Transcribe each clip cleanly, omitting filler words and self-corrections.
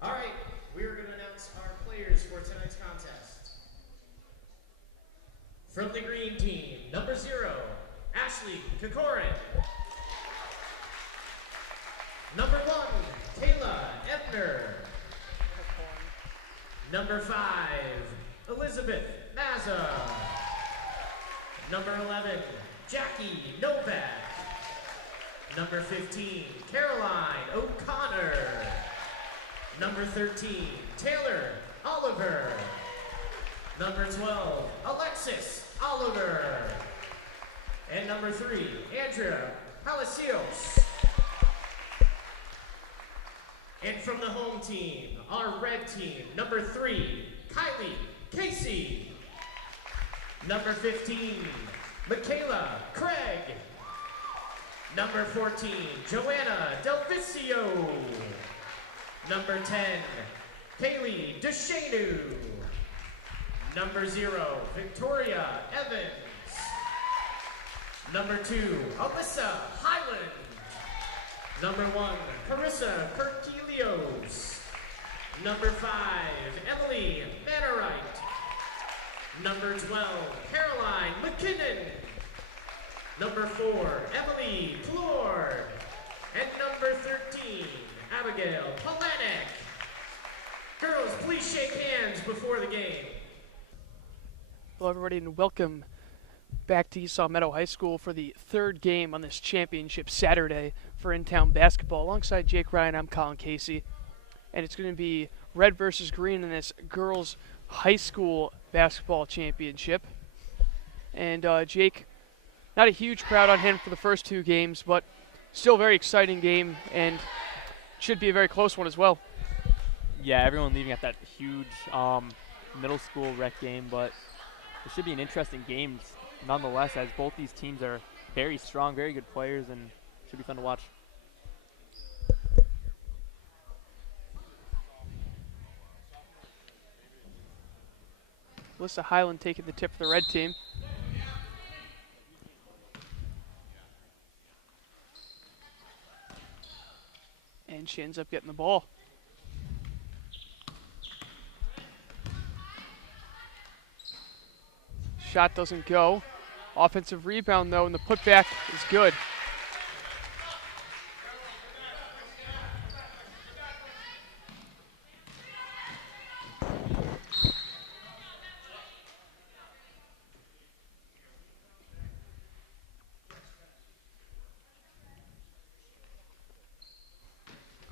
All right, we're going to announce our players for tonight's contest. From the green team, number 0, Ashley Kokorin. Number 1, Kayla Ebner. Number 5, Elizabeth Mazza. Number 11, Jackie Novak. Number 15, Caroline O'Connor. Number 13, Taylor Oliver. Number 12, Alexis Oliver. And number 3, Andrea Palacios. And from the home team, our red team, number 3, Kylie Casey. Number 15, Michaela Craig. Number 14, Joanna Delvicio. Number 10, Kaylee Deshanu. Number 0, Victoria Evans. Number 2, Alyssa Highland. Number 1, Carissa Kirkelios. Number 5, Emily Mannerite. Number 12, Caroline McKinnon. Number 4, Emily Plord. And number 13, Abigail Polanek. Girls, please shake hands before the game. Hello everybody and welcome back to Esau Meadow High School for the third game on this championship Saturday for in-town basketball. Alongside Jake Ryan, I'm Colin Casey. And it's going to be red versus green in this girls high school basketball championship. And Jake, not a huge crowd on hand for the first 2 games, but still a very exciting game and should be a very close one as well. Yeah, everyone leaving at that huge middle school rec game, but it should be an interesting game nonetheless, as both these teams are very strong, very good players, and should be fun to watch. Alyssa Highland taking the tip for the red team. And she ends up getting the ball. Shot doesn't go. Offensive rebound though, and the putback is good.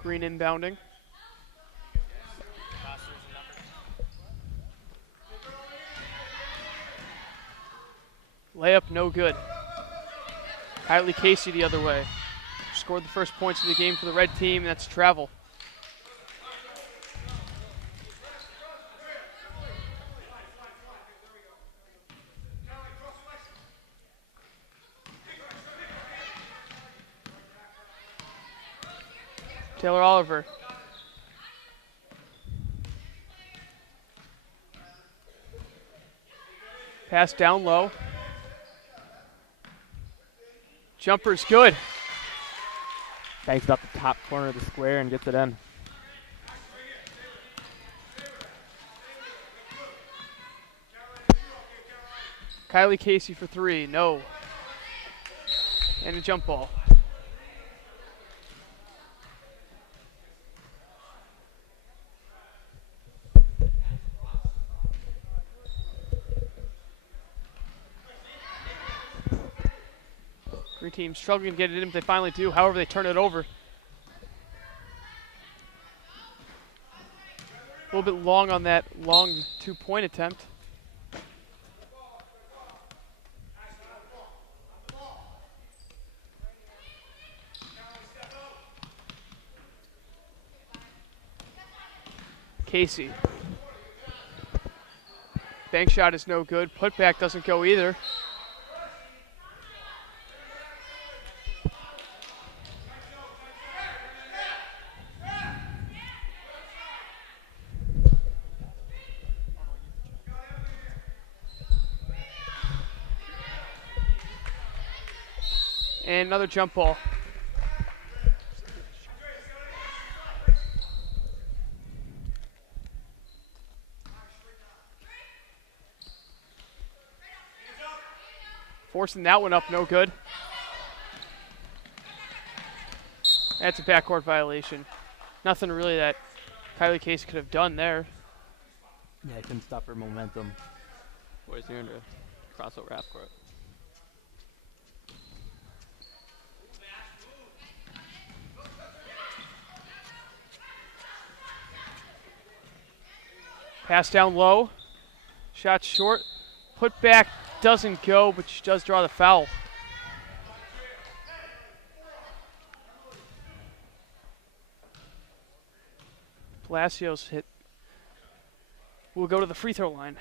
Green inbounding. Layup no good. Kylie Casey the other way. Scored the first points of the game for the red team, and that's travel. Taylor Oliver. Pass down low. Jumper's good. Banks it up the top corner of the square and gets it in. Kylie Casey for 3, no. And a jump ball. Green team struggling to get it in, but they finally do. However, they turn it over. A little bit long on that long 2-point attempt. Casey. Bank shot is no good. Putback doesn't go either. And another jump ball. Forcing that one up, no good. That's a backcourt violation. Nothing really that Kylie Casey could have done there. Yeah, couldn't stop her momentum. Where's here into crossover half court? Pass down low. Shot short. Put back doesn't go, but she does draw the foul. Palacios hit. Will go to the free throw line.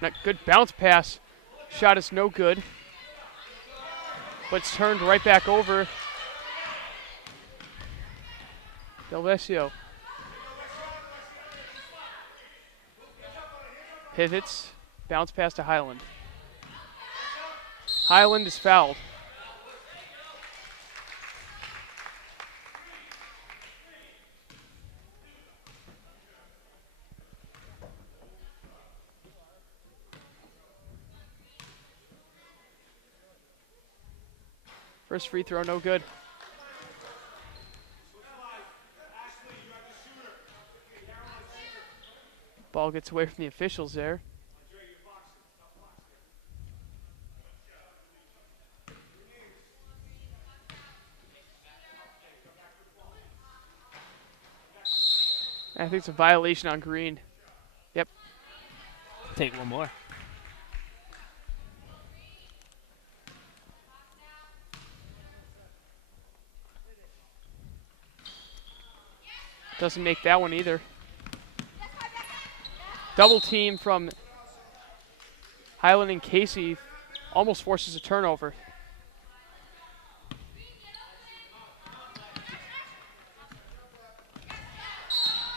Not good bounce pass. Shot is no good. But it's turned right back over. Del Vecchio. Pivots. Bounce pass to Highland. Highland is fouled. First free throw, no good. Ball gets away from the officials there. I think it's a violation on Green. Yep. Take one more. Doesn't make that one either. Double team from Highland and Casey almost forces a turnover.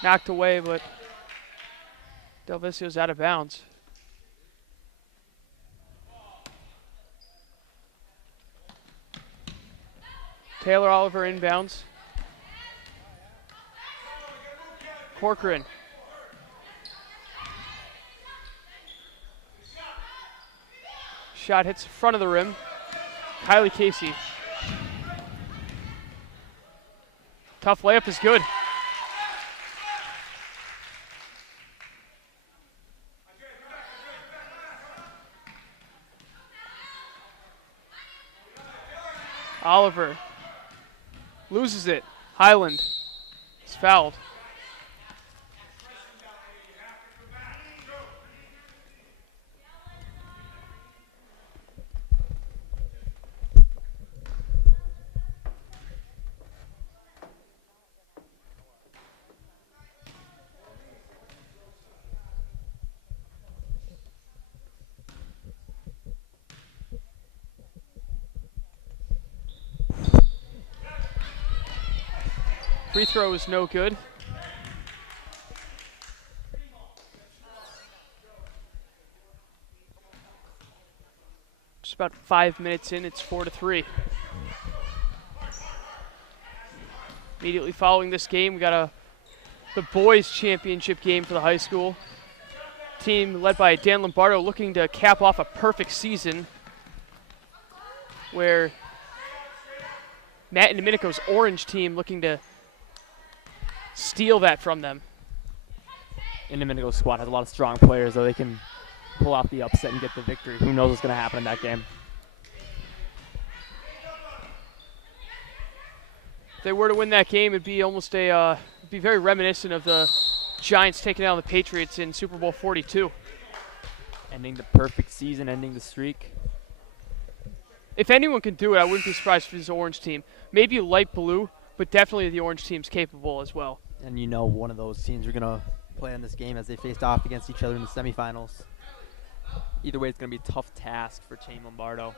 Knocked away, but Del Vicio's out of bounds. Taylor Oliver inbounds. Corcoran. Shot hits the front of the rim. Kylie Casey. Tough layup is good. Oliver loses it. Highland is fouled. Free throw is no good. Just about 5 minutes in, it's 4-3. Immediately following this game, we got the boys championship game for the high school. Team led by Dan Lombardo looking to cap off a perfect season where Matt and Domenico's orange team looking to steal that from them. And Domenico's squad has a lot of strong players, though they can pull off the upset and get the victory. Who knows what's going to happen in that game? If they were to win that game, it'd be almost it'd be very reminiscent of the Giants taking down the Patriots in Super Bowl 42. Ending the perfect season, ending the streak. If anyone can do it, I wouldn't be surprised if it was the orange team. Maybe light blue, but definitely the orange team's capable as well. And you know one of those teams are going to play in this game as they faced off against each other in the semifinals. Either way, it's going to be a tough task for Team Lombardo.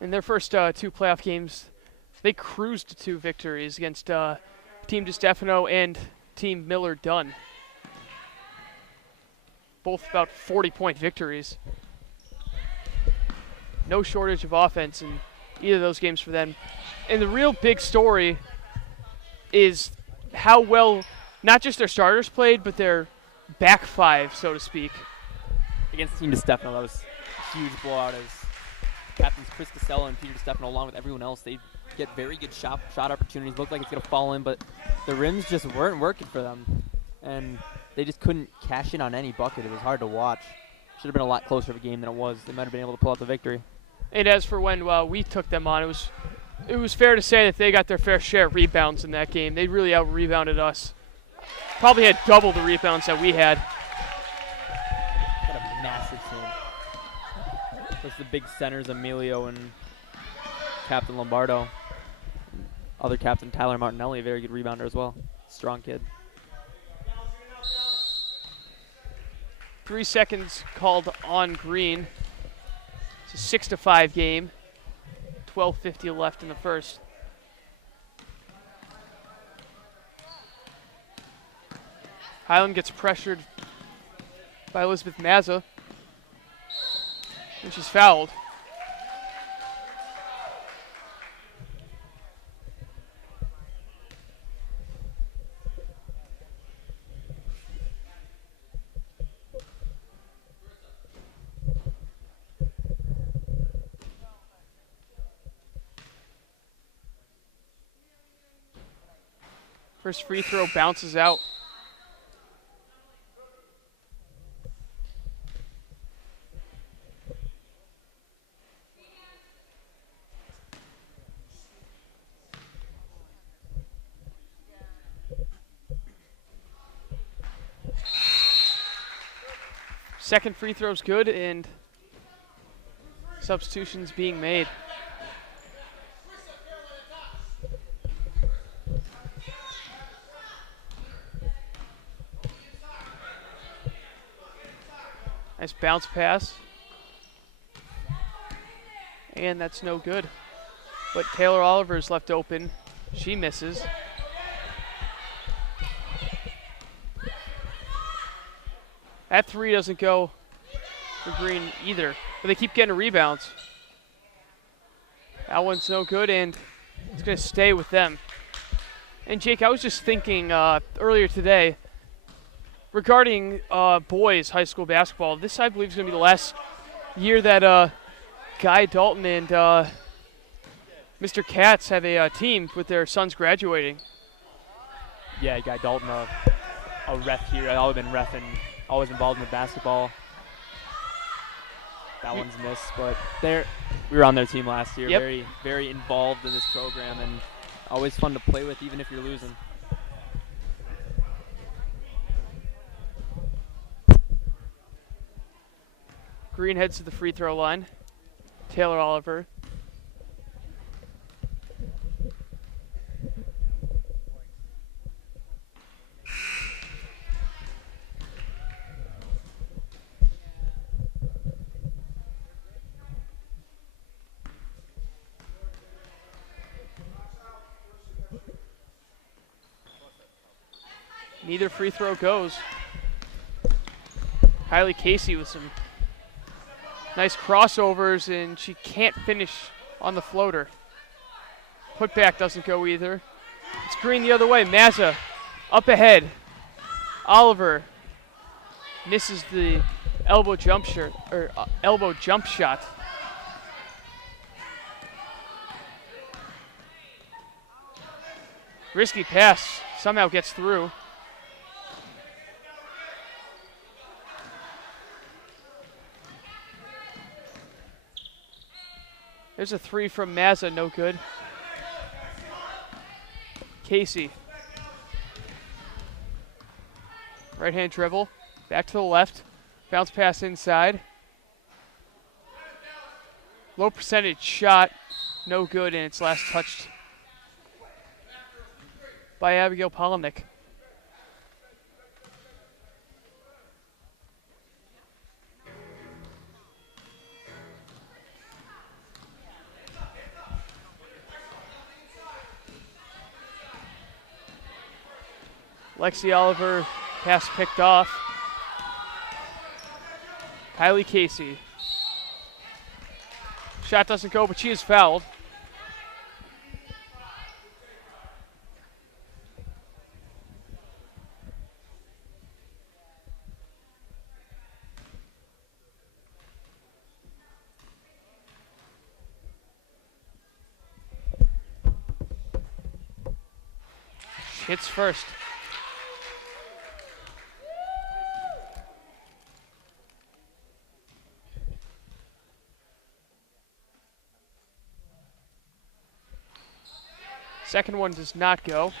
In their first two playoff games, They cruised to 2 victories against Team DiStefano and Team Miller-Dunn. Both about 40-point victories. No shortage of offense in either of those games for them. And the real big story is how well not just their starters played, but their back five, so to speak. Against Team DiStefano, that was a huge blowout as captains Chris Casella and Peter DiStefano, along with everyone else, they get very good shot opportunities. Looked like it's going to fall in, but the rims just weren't working for them. And they just couldn't cash in on any bucket. It was hard to watch. Should have been a lot closer of a game than it was. They might have been able to pull out the victory. And as for when we took them on, it was fair to say that they got their fair share of rebounds in that game. They really out-rebounded us. Probably had double the rebounds that we had. Got a massive team. There's the big centers, Emilio and Captain Lombardo. Other captain, Tyler Martinelli, a very good rebounder as well. Strong kid. 3 seconds called on Green. It's a 6-5 game. 12:50 left in the first. Highland gets pressured by Elizabeth Mazza, and she's fouled. First free throw bounces out. Second free throw's good, and substitutions being made. Nice bounce pass. And that's no good. But Taylor Oliver is left open. She misses. That three doesn't go for Green either. But they keep getting rebounds. That one's no good, and it's going to stay with them. And Jake, I was just thinking earlier today, regarding boys high school basketball, this I believe is going to be the last year that Guy Dalton and Mr. Katz have a team with their sons graduating. Yeah, Guy Dalton, a ref here. I've always been ref and always involved in the basketball. That one's missed, but we were on their team last year. Yep. Very, very involved in this program, and always fun to play with, even if you're losing. Green heads to the free throw line. Taylor Oliver. Neither free throw goes. Kylie Casey with some nice crossovers, and she can't finish on the floater. Putback doesn't go either. It's Green the other way. Mazza up ahead. Oliver misses the elbow jump shot. Risky pass somehow gets through. There's a three from Mazza, no good. Casey. Right hand dribble, back to the left. Bounce pass inside. Low percentage shot, no good, and it's last touched by Abigail Polomnik. Lexi Oliver, pass picked off. Kylie Casey. Shot doesn't go, but she is fouled. Hits first. Second one does not go.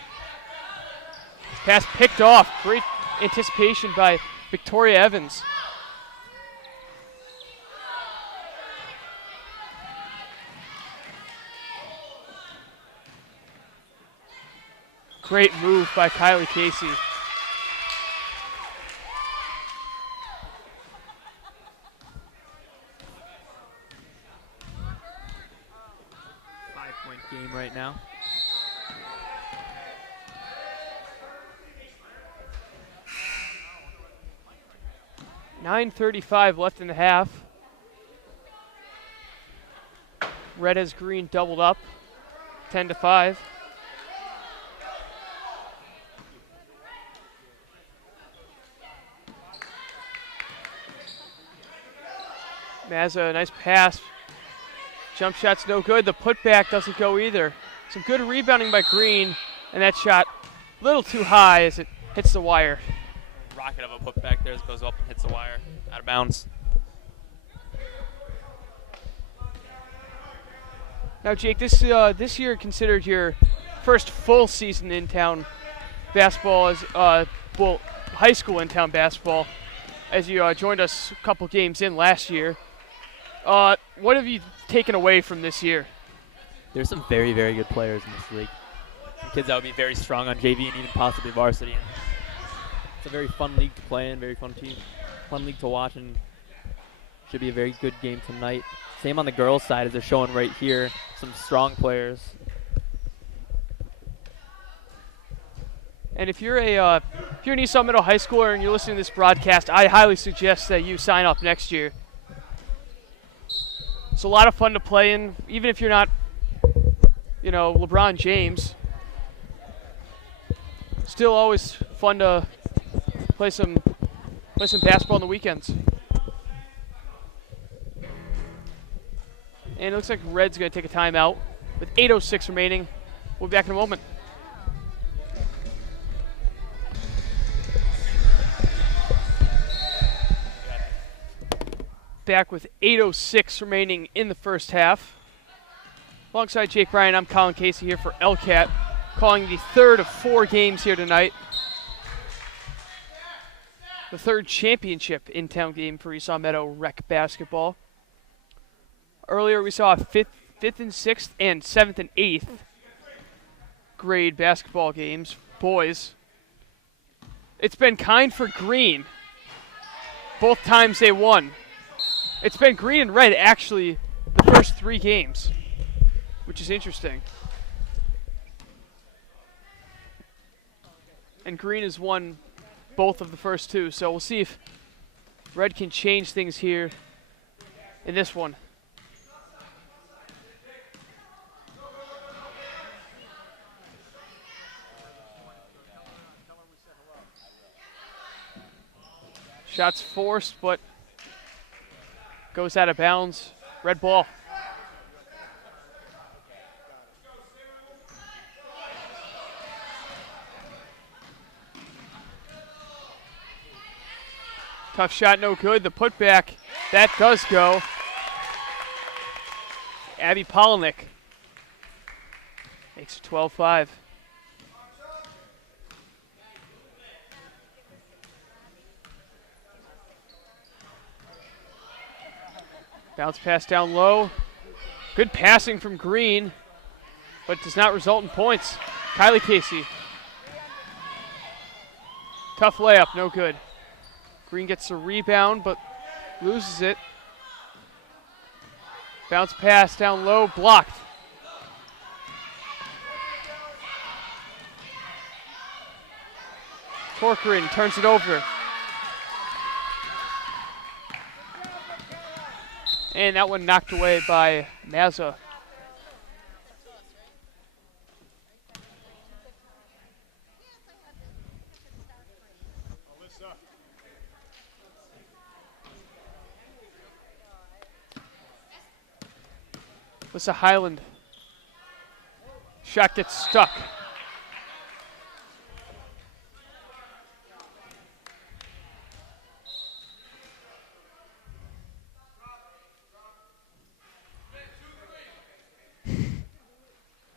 Pass picked off. Great anticipation by Victoria Evans. Great move by Kylie Casey. Five-point game right now. .9:35 left in the half. Red has green doubled up, 10-5. Mazza, nice pass. Jump shot's no good. The putback doesn't go either. Some good rebounding by Green, and that shot a little too high as it hits the wire. Rocket of a putback there, goes up and hits the wire, out of bounds. Now, Jake, this year considered your first full season in town basketball as high school in town basketball, as you joined us a couple games in last year. What have you taken away from this year? There's some very, very good players in this league. Some kids that would be very strong on JV and even possibly varsity. And it's a very fun league to play in, very fun team, fun league to watch, and should be a very good game tonight. Same on the girls' side as they're showing right here, some strong players. And if you're an East Summit Middle High Schooler and you're listening to this broadcast, I highly suggest that you sign up next year. It's a lot of fun to play in, even if you're not, LeBron James. Still always fun to play some basketball on the weekends. And it looks like Red's going to take a timeout with 8:06 remaining. We'll be back in a moment. Back with 8:06 remaining in the first half. Alongside Jake Ryan, I'm Colin Casey here for LCAT, calling the third of 4 games here tonight. The third championship in-town game for Esau Meadow Rec basketball. Earlier we saw 5th and 6th and 7th and 8th grade basketball games, boys. It's been kind for Green. Both times they won. It's been Green and Red actually the first 3 games, which is interesting. And Green has won both of the first 2, so we'll see if Red can change things here in this one. Shots forced, but goes out of bounds. Red ball. Tough shot, no good. The putback, that does go. Abby Polinick makes it 12-5. Bounce pass down low. Good passing from Green, but does not result in points. Kylie Casey. Tough layup, no good. Green gets the rebound, but loses it. Bounce pass down low, blocked. Corcoran turns it over. And that one knocked away by Mazza. Alyssa Highland. Shot gets stuck.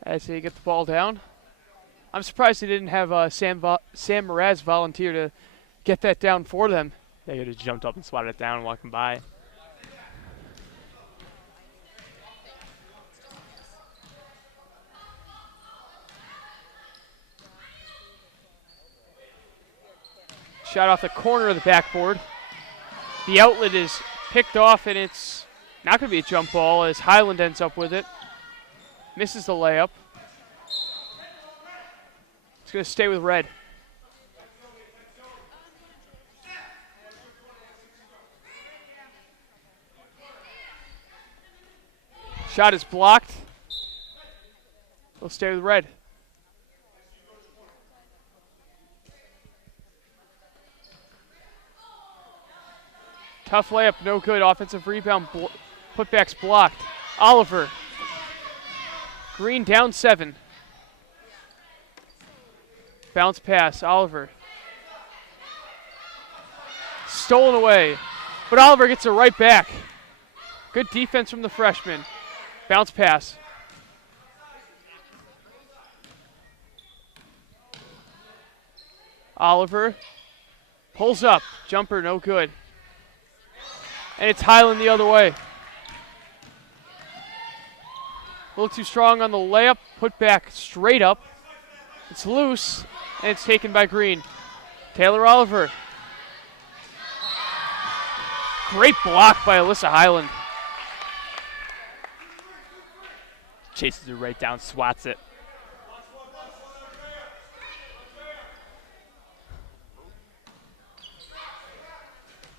As they get the ball down. I'm surprised they didn't have Sam Mraz volunteer to get that down for them. They could have jumped up and swatted it down walking by. Shot off the corner of the backboard. The outlet is picked off, and it's not going to be a jump ball as Highland ends up with it. Misses the layup. It's going to stay with red. Shot is blocked. We'll stay with red. Tough layup, no good. Offensive rebound, putback's blocked. Oliver. Green down 7. Bounce pass, Oliver. Stolen away, but Oliver gets it right back. Good defense from the freshman. Bounce pass. Oliver pulls up, jumper no good. And it's Highland the other way. A little too strong on the layup, put back straight up. It's loose, and it's taken by Green. Taylor Oliver. Great block by Alyssa Highland. Chases it right down, swats it.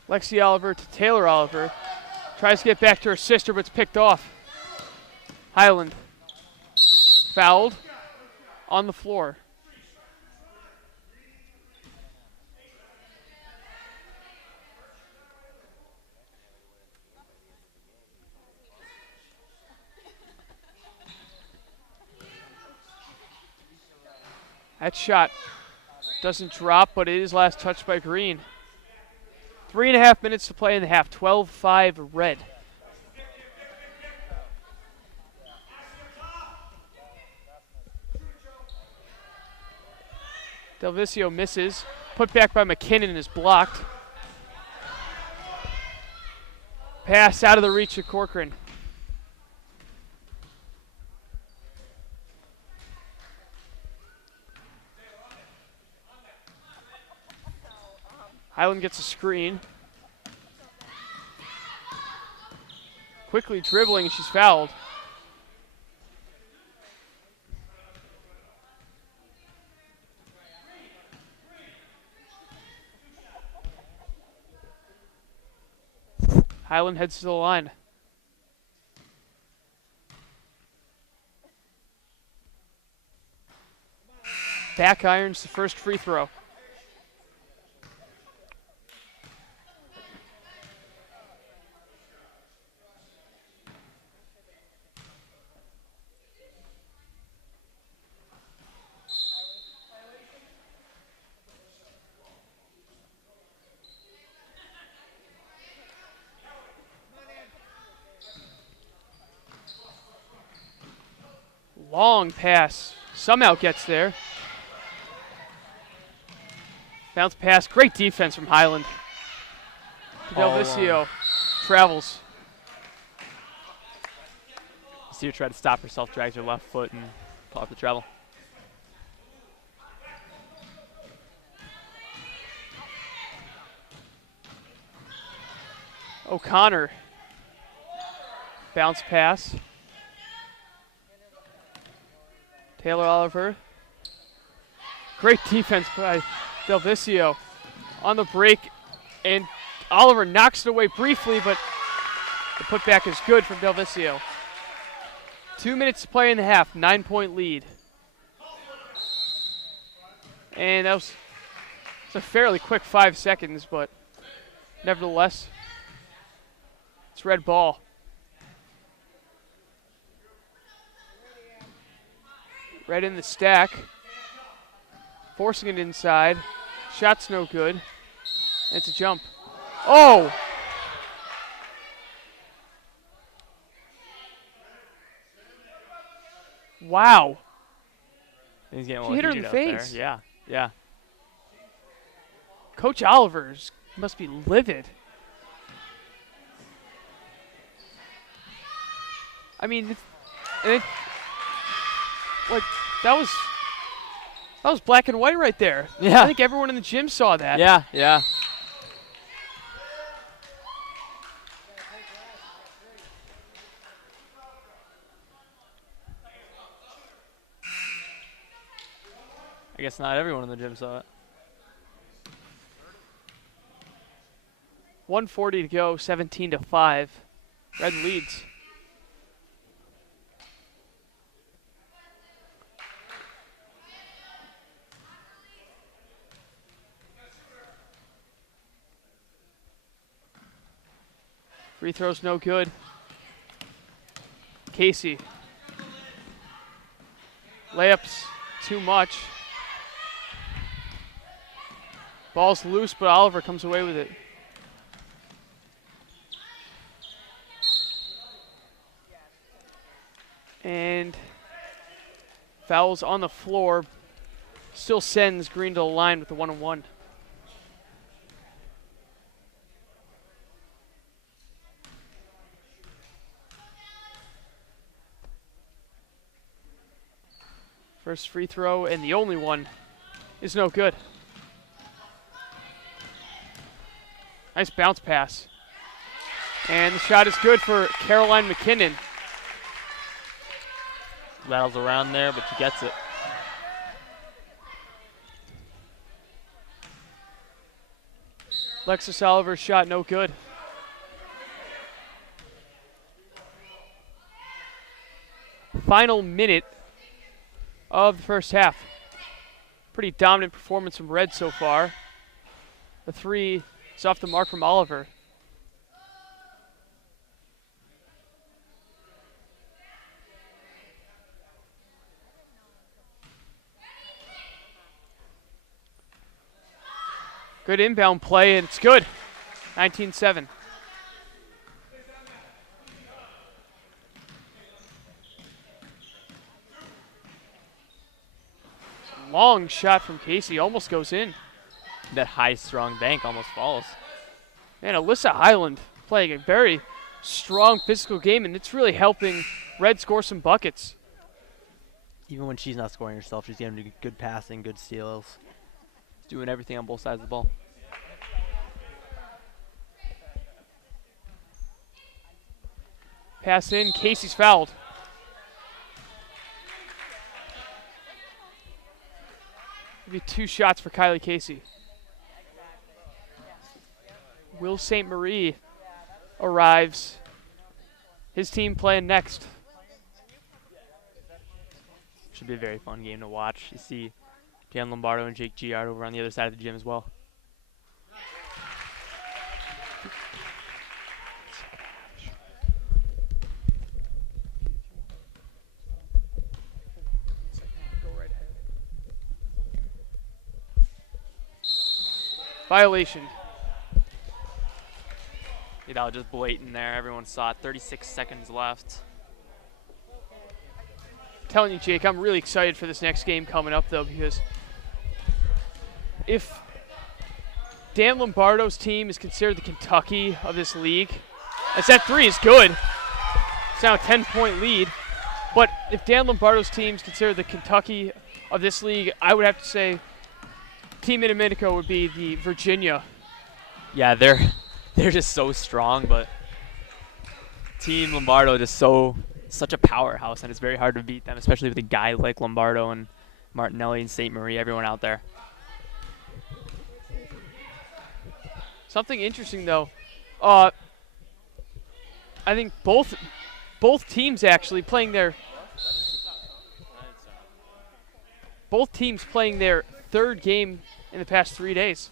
Lexi Oliver to Taylor Oliver. Tries to get back to her sister, but it's picked off. Highland. Fouled. On the floor. That shot doesn't drop, but it is last touched by Green. 3.5 minutes to play in the half. 12-5 red. Delvicio misses. Put back by McKinnon is blocked. Pass out of the reach of Corcoran. Highland gets a screen. Quickly dribbling, and she's fouled. Highland heads to the line. Back irons the first free throw. Long pass. Somehow gets there. Bounce pass. Great defense from Highland. Delvicio travels. See her try to stop herself, drags her left foot and pull off the travel. O'Connor. Bounce pass. Taylor Oliver. Great defense by Del Vicio on the break, and Oliver knocks it away briefly, but the putback is good from Del Vicio. 2 minutes to play in the half, 9-point lead. And that was a fairly quick 5 seconds, but nevertheless, it's red ball. Red in the stack, forcing it inside. Shot's no good. It's a jump. Oh! Wow. He's getting a She little hit her in heated the up there. face. Yeah, yeah. Coach Oliver's must be livid. I mean, that was black and white right there. Yeah. I think everyone in the gym saw that. Yeah, yeah. I guess not everyone in the gym saw it. 1:40 to go, 17-5. Red leads. Free throw's no good. Casey. Layups too much. Ball's loose, but Oliver comes away with it. And fouls on the floor. Still sends Green to the line with the 1-on-1. First free throw, and the only one, is no good. Nice bounce pass. And the shot is good for Caroline McKinnon. Rattles around there, but she gets it. Lexus Oliver's shot no good. Final minute of the first half. Pretty dominant performance from Red so far. The three is off the mark from Oliver. Good inbound play, and it's good. 19-7. Long shot from Casey, almost goes in. That high, strong bank almost falls. Man, Alyssa Highland playing a very strong physical game, and it's really helping Red score some buckets. Even when she's not scoring herself, she's getting good passing, good steals. Doing everything on both sides of the ball. Pass in, Casey's fouled. Maybe 2 shots for Kylie Casey. Will St. Marie arrives. His team playing next. Should be a very fun game to watch. You see Dan Lombardo and Jake Giard over on the other side of the gym as well. Violation. Yeah, that was just blatant there. Everyone saw it. 36 seconds left. Telling you, Jake, I'm really excited for this next game coming up, though, because if Dan Lombardo's team is considered the Kentucky of this league, as that 3 is good, it's now a 10-point lead, but if Dan Lombardo's team is considered the Kentucky of this league, I would have to say Team Minamico would be the Virginia. Yeah, they're just so strong, but Team Lombardo just such a powerhouse, and it's very hard to beat them, especially with a guy like Lombardo and Martinelli and St. Marie, everyone out there. Something interesting though. I think both teams actually playing their third game in the past 3 days.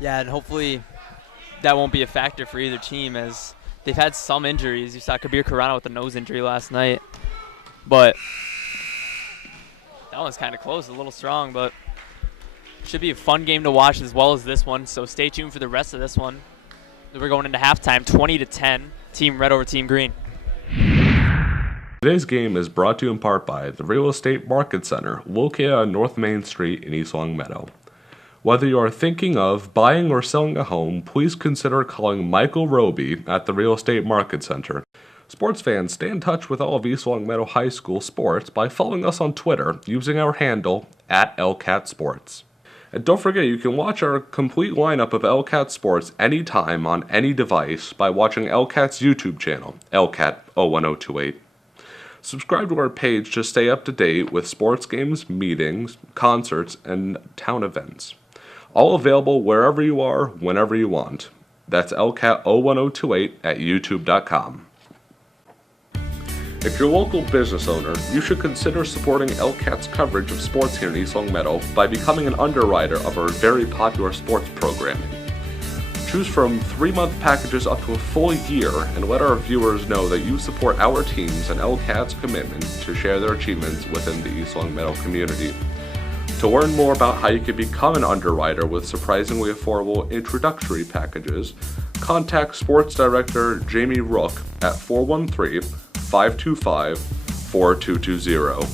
Yeah, and hopefully that won't be a factor for either team as they've had some injuries. You saw Kabir Khurana with a nose injury last night. But that one's kind of close, a little strong, but should be a fun game to watch as well as this one. So stay tuned for the rest of this one. We're going into halftime, 20-10, Team Red over Team Green. Today's game is brought to you in part by the Real Estate Market Center, located on North Main Street in East Longmeadow. Whether you are thinking of buying or selling a home, please consider calling Michael Roby at the Real Estate Market Center. Sports fans, stay in touch with all of East Longmeadow High School sports by following us on Twitter using our handle @LCatSports. And don't forget, you can watch our complete lineup of LCAT Sports anytime on any device by watching LCAT's YouTube channel, LCAT01028. Subscribe to our page to stay up to date with sports games, meetings, concerts, and town events. All available wherever you are, whenever you want. That's LCAT01028 at youtube.com. If you're a local business owner, you should consider supporting LCAT's coverage of sports here in East Longmeadow by becoming an underwriter of our very popular sports programming. Choose from 3-month packages up to a full year and let our viewers know that you support our teams and LCAT's commitment to share their achievements within the East Longmeadow community. To learn more about how you can become an underwriter with surprisingly affordable introductory packages, contact Sports Director Jamie Rook at 413-525-4220.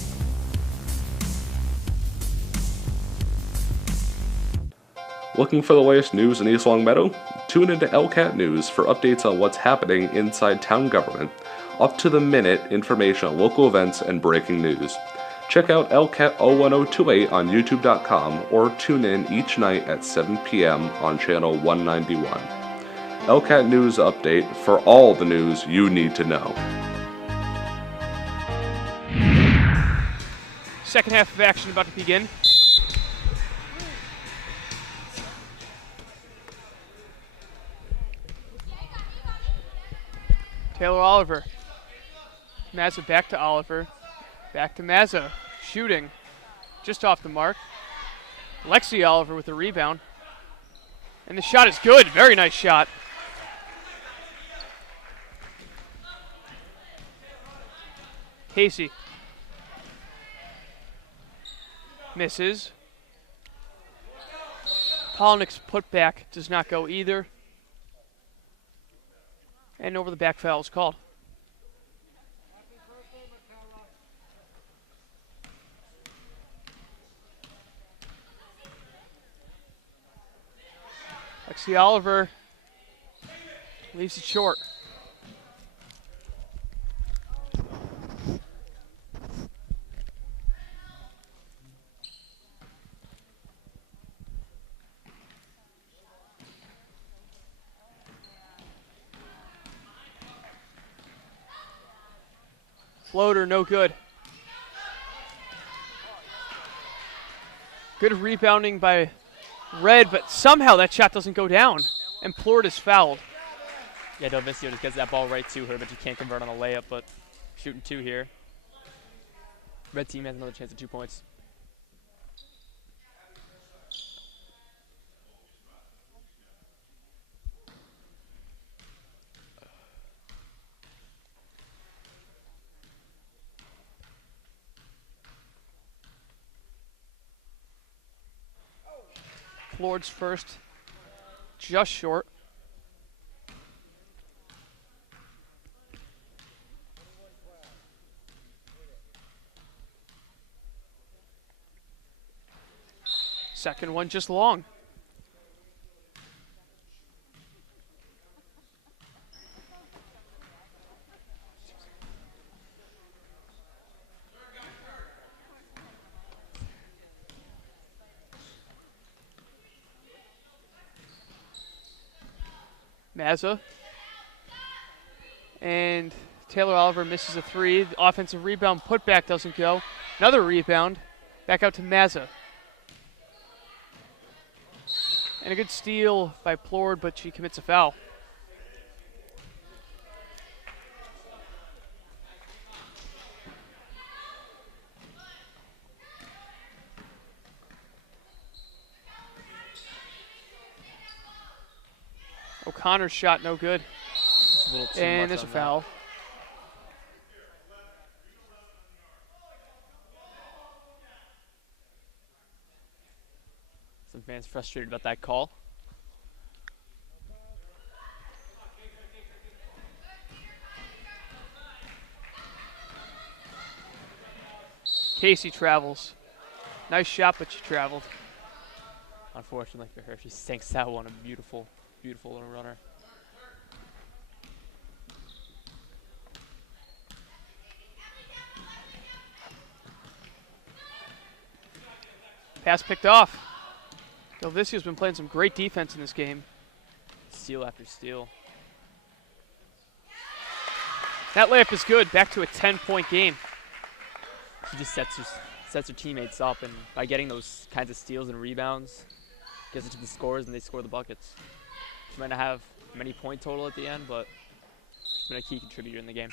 Looking for the latest news in East Longmeadow? Tune into LCAT News for updates on what's happening inside town government, up-to-the-minute information on local events and breaking news. Check out LCAT01028 on youtube.com or tune in each night at 7 p.m. on channel 191. LCAT News Update for all the news you need to know. Second half of action about to begin. Taylor Oliver. Mazza back to Oliver. Back to Mazza. Shooting. Just off the mark. Lexi Oliver with the rebound. And the shot is good. Very nice shot. Casey. Misses. Polnick's putback does not go either. And over the back foul is called. Lexi Oliver leaves it short. Floater, no good. Good rebounding by Red, but somehow that shot doesn't go down. And Plord is fouled. Yeah, Delvicio just gets that ball right to her, but she can't convert on a layup, but shooting 2 here. Red team has another chance at 2 points. Plord's first, just short. Second one just long. Mazza. And Taylor Oliver misses a 3. The offensive rebound putback doesn't go. Another rebound. Back out to Mazza. And a good steal by Plord, but she commits a foul. O'Connor's shot no good. Just a little too And much there's a on that. foul. Some fans frustrated about that call. Casey travels. Nice shot, but she traveled. Unfortunately for her, she sinks that one. A beautiful, beautiful little runner. Pass picked off. Delvicio's been playing some great defense in this game. Steal after steal. That layup is good. Back to a 10-point game. She just sets her teammates up, and by getting those kinds of steals and rebounds, gets it to the scorers, and they score the buckets. She might not have many point total at the end, but she's been a key contributor in the game.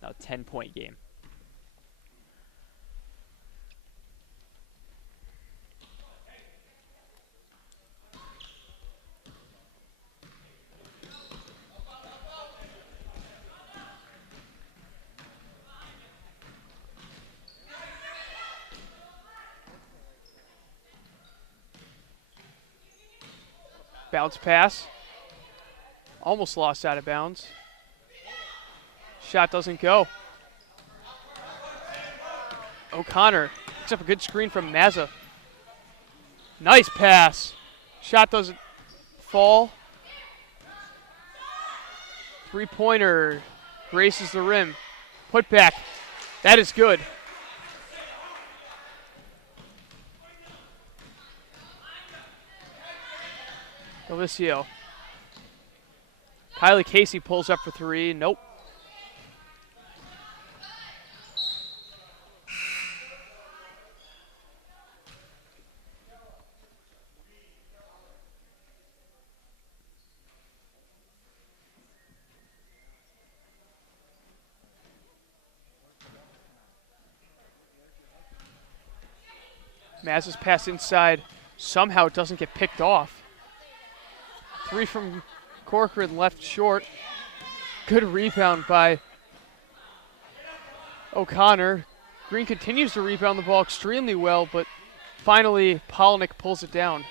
Now 10-point game. Bounce pass. Almost lost out of bounds. Shot doesn't go. O'Connor picks up a good screen from Mazza. Nice pass. Shot doesn't fall. Three-pointer graces the rim. Put back. That is good. Delicio. Kylie Casey pulls up for three. Nope. Maz's pass inside. Somehow it doesn't get picked off. Three from Corcoran left short. Good rebound by O'Connor. Green continues to rebound the ball extremely well, but finally Polnick pulls it down.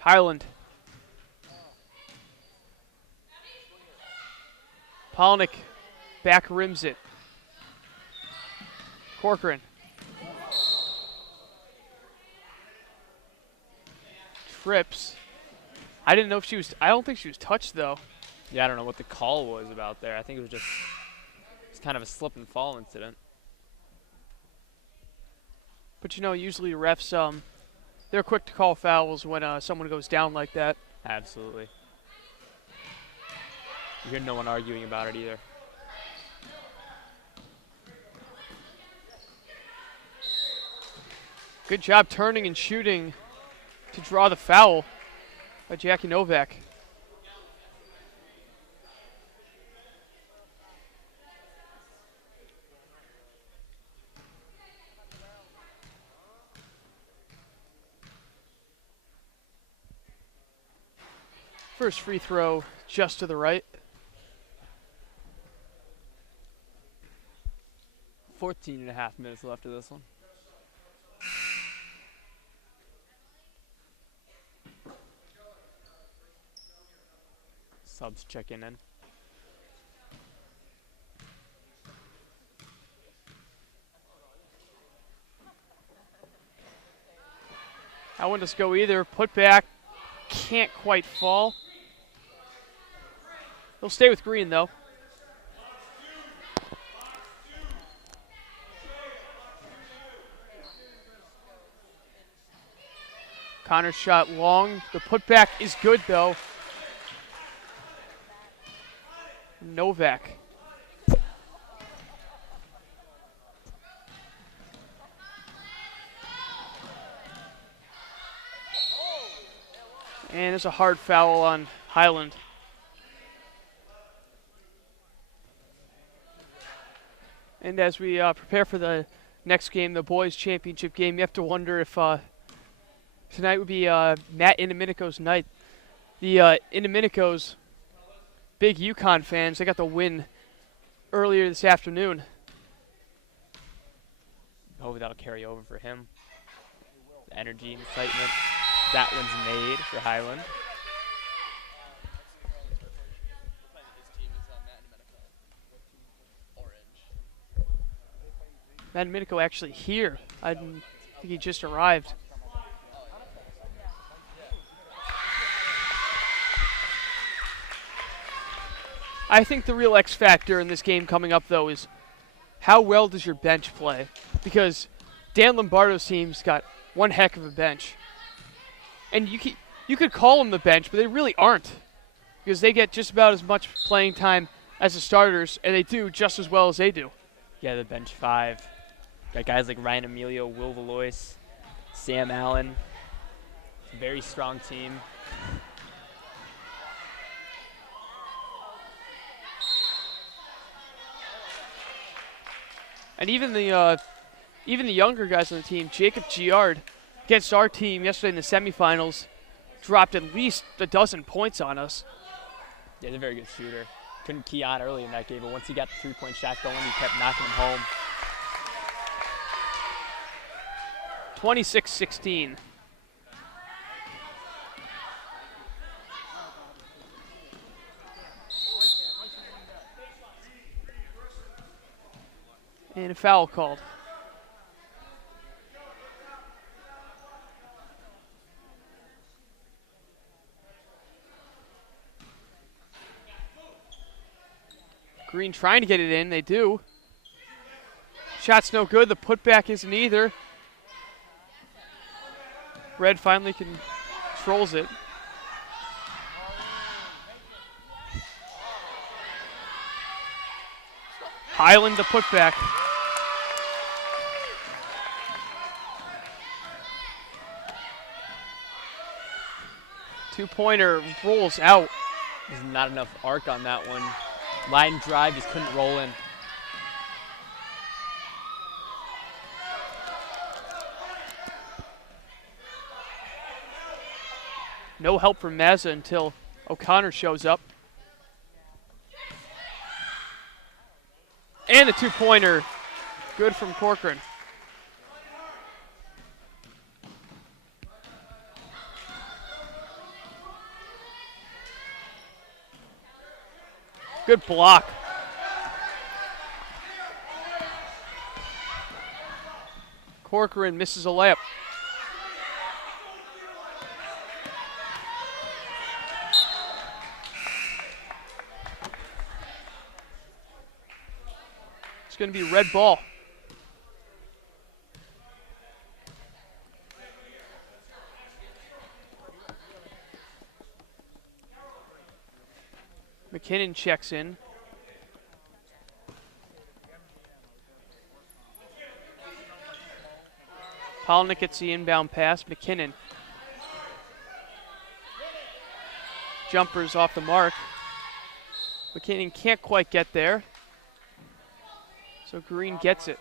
Highland. Polnick back rims it. Corcoran. Trips. I didn't know if she was, I don't think she was touched though. Yeah, I don't know what the call was about there. I think it was just kind of a slip and fall incident. But you know, usually refs, they're quick to call fouls when someone goes down like that. Absolutely. You hear no one arguing about it either. Good job turning and shooting to draw the foul by Jackie Novak. First free throw just to the right. 14 and a half minutes left of this one. Subs checking in. That one doesn't go either. Put back. Can't quite fall. He'll stay with Green though. Connor's shot long. The putback is good though. Novak. And there's a hard foul on Highland. And as we prepare for the next game, the boys' championship game, you have to wonder if tonight would be Matt Indominico's night. The Indominicos, big UConn fans, they got the win earlier this afternoon. Hopefully that'll carry over for him. The energy and excitement. That one's made for Highland. Matt Indominico actually here. I didn't think he just arrived. I think the real X factor in this game coming up, though, is how well does your bench play? Because Dan Lombardo's team's got one heck of a bench. And you could call them the bench, but they really aren't. Because they get just about as much playing time as the starters, and they do just as well as they do. Yeah, the bench five. Got guys like Ryan Emilio, Will Valois, Sam Allen. Very strong team. And even the younger guys on the team, Jacob Giard, against our team yesterday in the semifinals, dropped at least a dozen points on us. Yeah, he's a very good shooter. Couldn't key on early in that game, but once he got the three-point shot going, he kept knocking them home. 26-16. And a foul called. Green trying to get it in. They do. Shot's no good. The putback isn't either. Red finally controls it. Highland the putback. Two-pointer rolls out. There's not enough arc on that one. Line drive just couldn't roll in. No help from Mazza until O'Connor shows up. And a two-pointer. Good from Corcoran. Good block. Corcoran misses a layup. It's going to be red ball. McKinnon checks in. Polnick gets the inbound pass. McKinnon. Jumpers off the mark. McKinnon can't quite get there. So Green gets it.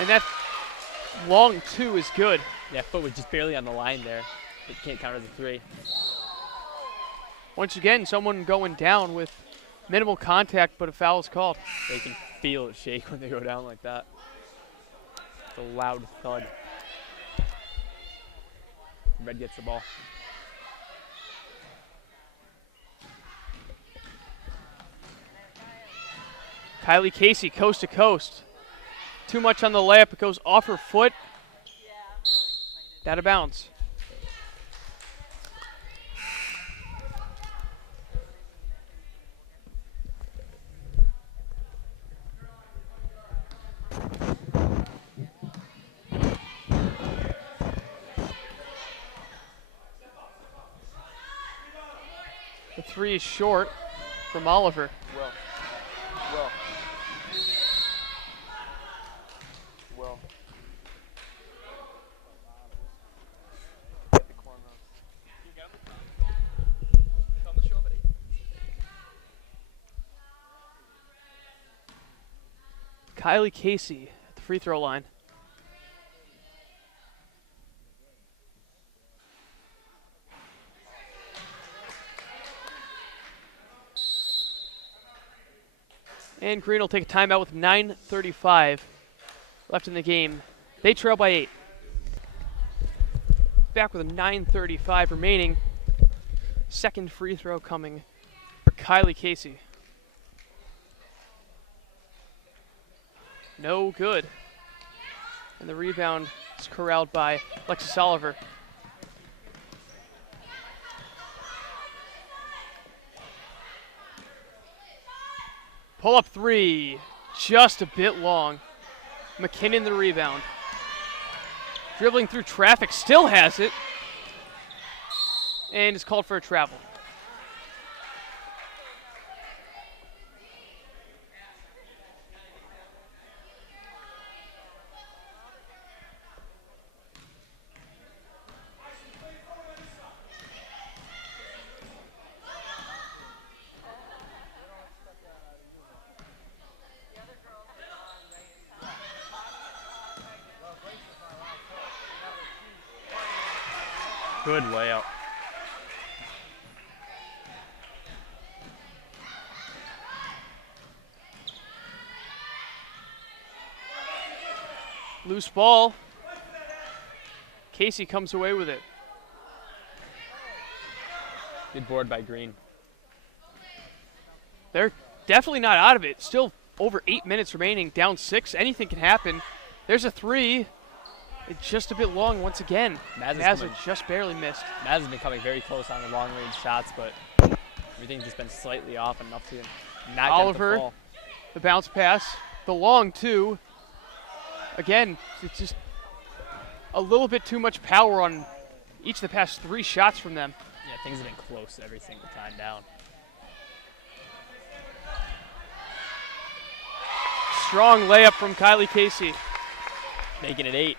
And that long two is good. Yeah, foot was just barely on the line there. It can't count as a three. Once again, someone going down with minimal contact, but a foul is called. They can feel it shake when they go down like that. It's a loud thud. Red gets the ball. Kylie Casey, coast to coast. Too much on the layup. It goes off her foot. Out of bounds. three is short from Oliver. Will. Kylie Casey at the free throw line. And Green will take a timeout with 9:35 left in the game. They trail by 8. Back with a 9:35 remaining. Second free throw coming for Kylie Casey. No good. And the rebound is corralled by Alexis Oliver. Pull up three, just a bit long. McKinnon the rebound. Dribbling through traffic, still has it. And is called for a travel. Good layup. Loose ball. Casey comes away with it. Good board by Green. They're definitely not out of it. Still over 8 minutes remaining, down 6. Anything can happen. There's a three. It's just a bit long once again. Mazza just barely missed. Maz has been coming very close on the long-range shots, but everything's just been slightly off enough to not Oliver, get the ball. The bounce pass, the long two. Again, it's just a little bit too much power on each of the past 3 shots from them. Yeah, things have been close every single time down. Strong layup from Kylie Casey. Making it 8.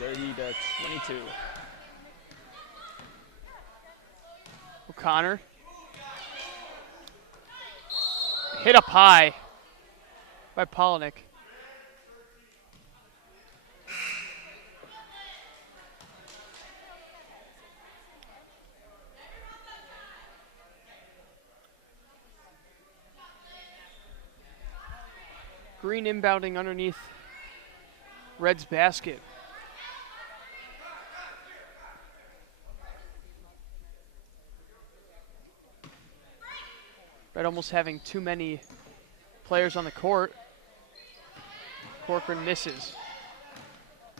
30-22. O'Connor. Hit up high by Polinick. Green inbounding underneath Red's basket. Red almost having too many players on the court. Corcoran misses.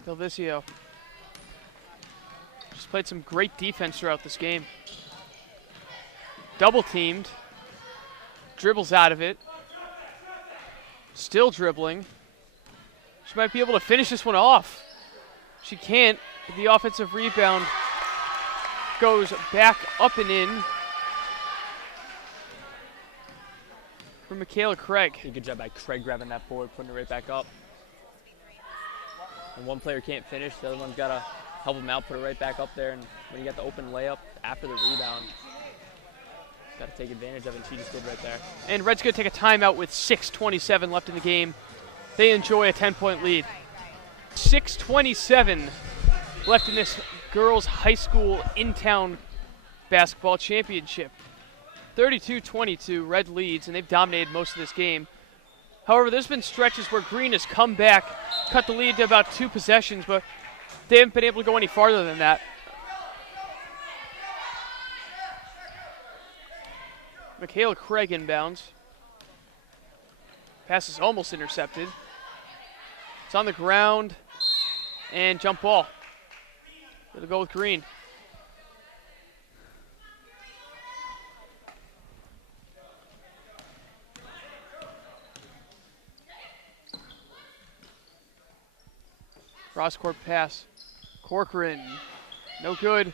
Delvisio just played some great defense throughout this game. Double teamed. Dribbles out of it. Still dribbling. She might be able to finish this one off. She can't. The offensive rebound goes back up and in for Michaela Craig. Good job by Craig grabbing that board, putting it right back up. When one player can't finish, the other one's got to help him out, put it right back up there. And when you got the open layup after the rebound, got to take advantage of it, and she just did right there. And Red's going to take a timeout with 6:27 left in the game. They enjoy a 10-point lead. 6:27 left in this girls' high school in-town basketball championship. 32-22, Red leads, and they've dominated most of this game. However, there's been stretches where Green has come back, cut the lead to about 2 possessions, but they haven't been able to go any farther than that. Michaela Craig inbounds. Pass is almost intercepted. It's on the ground, and jump ball. It'll go with Green. Cross-court pass. Corcoran, no good.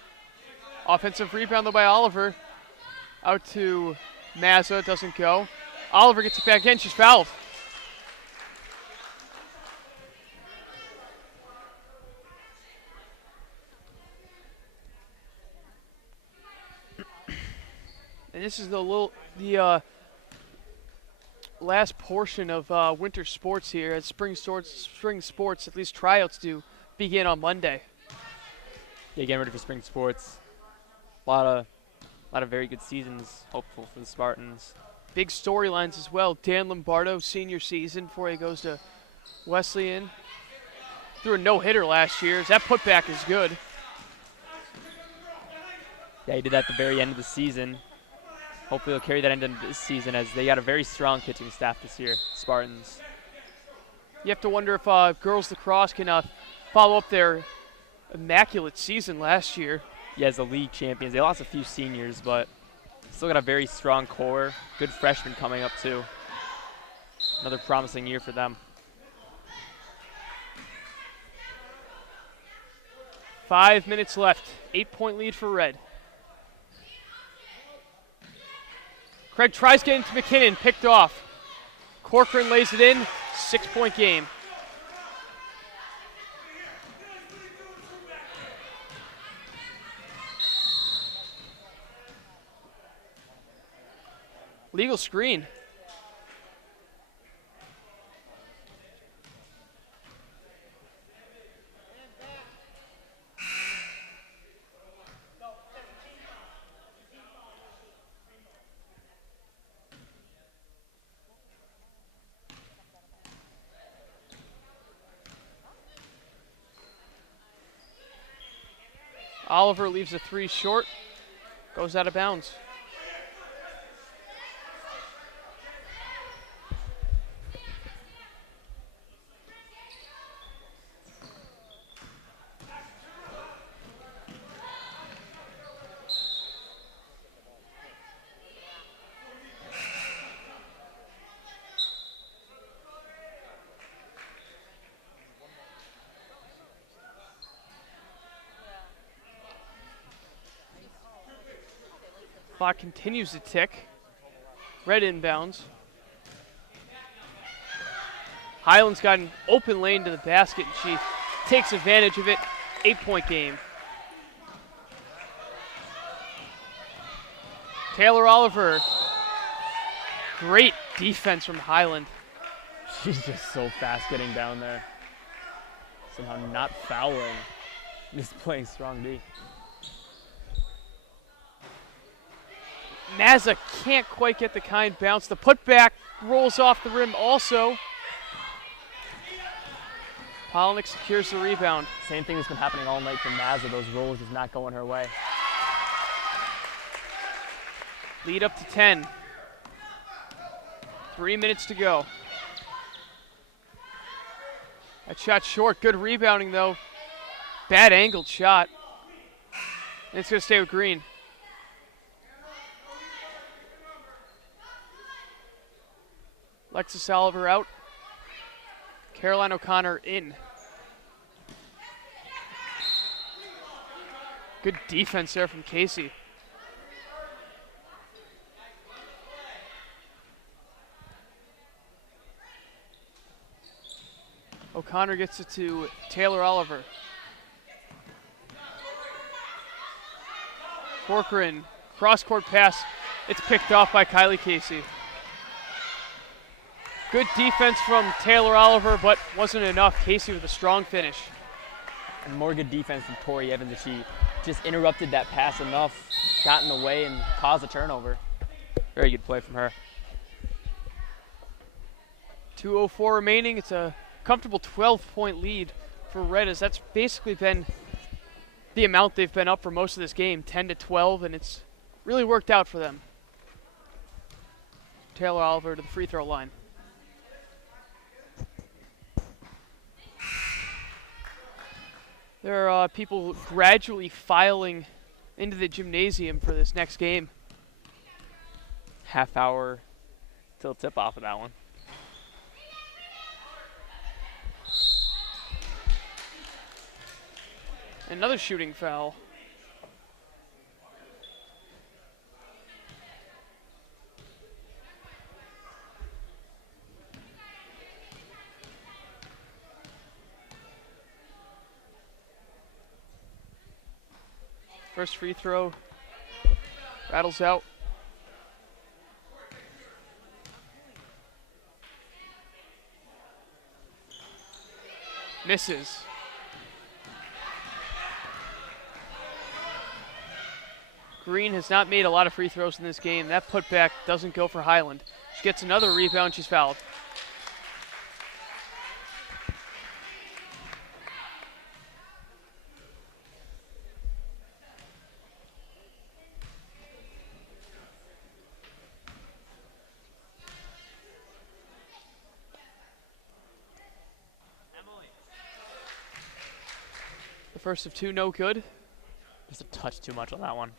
Offensive rebound though by Oliver. Out to Mazza, doesn't go. Oliver gets it back in, she's fouled. And this is the last portion of winter sports here, as spring sports, at least tryouts do, begin on Monday. Yeah, getting ready for spring sports. A lot of very good seasons hopeful for the Spartans. Big storylines as well. Dan Lombardo, senior season before he goes to Wesleyan. Threw a no-hitter last year. That putback is good. Yeah, he did that at the very end of the season. Hopefully he'll carry that into this season, as they got a very strong pitching staff this year, Spartans. You have to wonder if girls lacrosse can follow up their immaculate season last year. Yeah, as the league champions. They lost a few seniors, but still got a very strong core. Good freshmen coming up, too. Another promising year for them. 5 minutes left. 8-point lead for Red. Craig tries getting to McKinnon, picked off. Corcoran lays it in, 6-point game. Legal screen. Oliver leaves a 3 short, goes out of bounds. Clock continues to tick. Red inbounds. Highland's got an open lane to the basket, and she takes advantage of it. 8-point game. Taylor Oliver. Great defense from Highland. She's just so fast getting down there. Somehow not fouling. Just playing strong D. Mazza can't quite get the kind bounce. The putback rolls off the rim also. Polnick secures the rebound. Same thing that's been happening all night from Mazza. Those rolls just not going her way. Lead up to 10. 3 minutes to go. That shot short. Good rebounding, though. Bad angled shot. And it's going to stay with Green. Alexis Oliver out. Caroline O'Connor in. Good defense there from Casey. O'Connor gets it to Taylor Oliver. Corcoran, cross-court pass. It's picked off by Kylie Casey. Good defense from Taylor Oliver, but wasn't enough. Casey with a strong finish. And more good defense from Tori Evans, as she just interrupted that pass enough, got in the way, and caused a turnover. Very good play from her. 2:04 remaining. It's a comfortable 12-point lead for Red, as that's basically been the amount they've been up for most of this game, 10-12, and it's really worked out for them. Taylor Oliver to the free throw line. There are people gradually filing into the gymnasium for this next game. Half hour till tip off of that one. Another shooting foul. First free throw rattles out. Misses. Green has not made a lot of free throws in this game. That putback doesn't go for Highland. She gets another rebound. She's fouled. The first of two, no good. Just a touch too much on that one.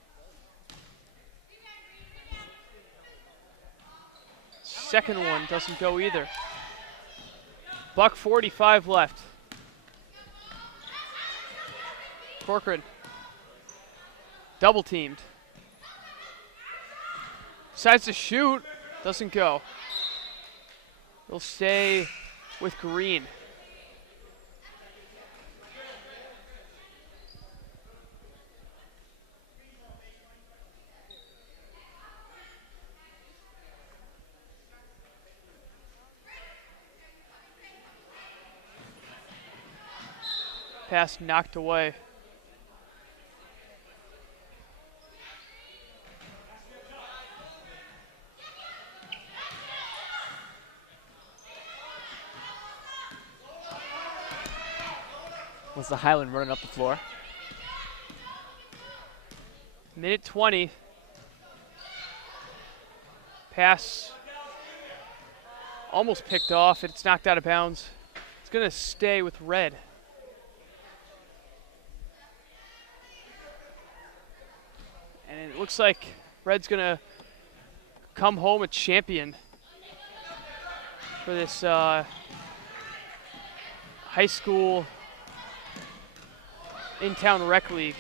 Second one doesn't go either. Buck 45 left. Corcoran. Double teamed. Decides to shoot. Doesn't go. They'll stay with Green. Pass knocked away. Was the Highland running up the floor? Minute 20. Pass almost picked off. It's knocked out of bounds. It's going to stay with Red. And it looks like Red's going to come home a champion for this high school in-town rec league.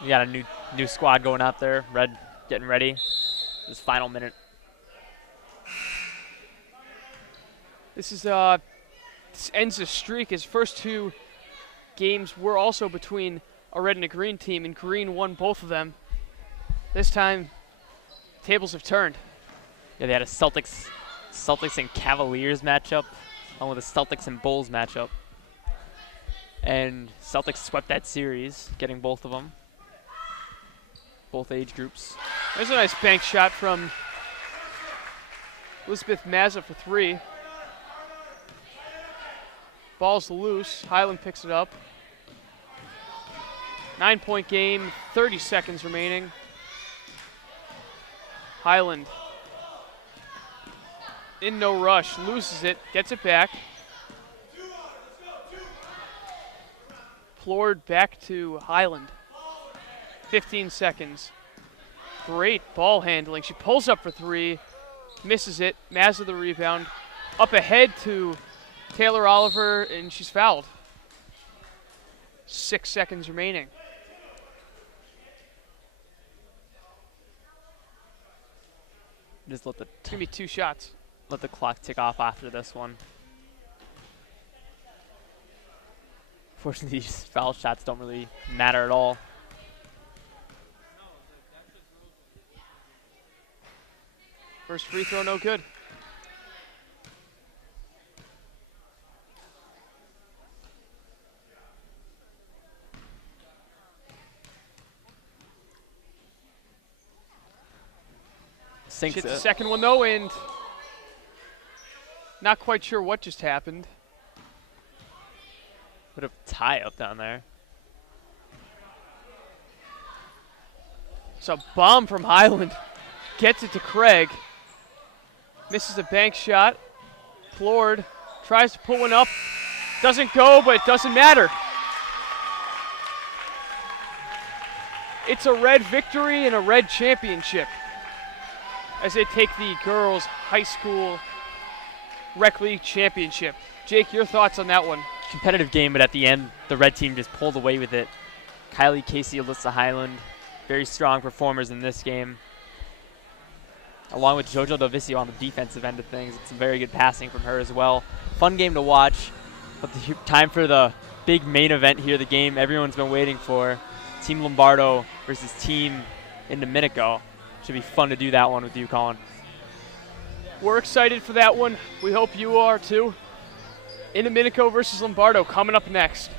We got a new squad going out there. Red getting ready. This final minute. This ends the streak. His first two games were also between a red and a green team, and Green won both of them. This time, tables have turned. Yeah, they had a Celtics and Cavaliers matchup, along with a Celtics and Bulls matchup. And Celtics swept that series, getting both of them. Both age groups. There's a nice bank shot from Elizabeth Mazza for three. Ball's loose. Highland picks it up. 9-point game, 30 seconds remaining. Highland in no rush, loses it, gets it back. Floored back to Highland. 15 seconds. Great ball handling. She pulls up for three, misses it. Mazza the rebound. Up ahead to Taylor Oliver, and she's fouled. 6 seconds remaining. Just let the It's gonna be two shots. let the clock tick off after this one. Fortunately, these foul shots don't really matter at all. First free throw, no good. Sinks Hits the it. second one though, and not quite sure what just happened. Bit of tie up down there. It's a bomb from Highland. Gets it to Craig. Misses a bank shot. Floored. Tries to put one up. Doesn't go, but it doesn't matter. It's a Red victory and a Red championship as they take the girls' high school rec league championship. Jake, your thoughts on that one? Competitive game, but at the end, the red team just pulled away with it. Kylie, Casey, Alyssa Highland, very strong performers in this game. Along with JoJo Dovicio on the defensive end of things. It's some very good passing from her as well. Fun game to watch, but time for the big main event here, the game everyone's been waiting for. Team Lombardo versus Team in Domenico. Should be fun to do that one with you, Colin. We're excited for that one. We hope you are too. In Domenico versus Lombardo coming up next.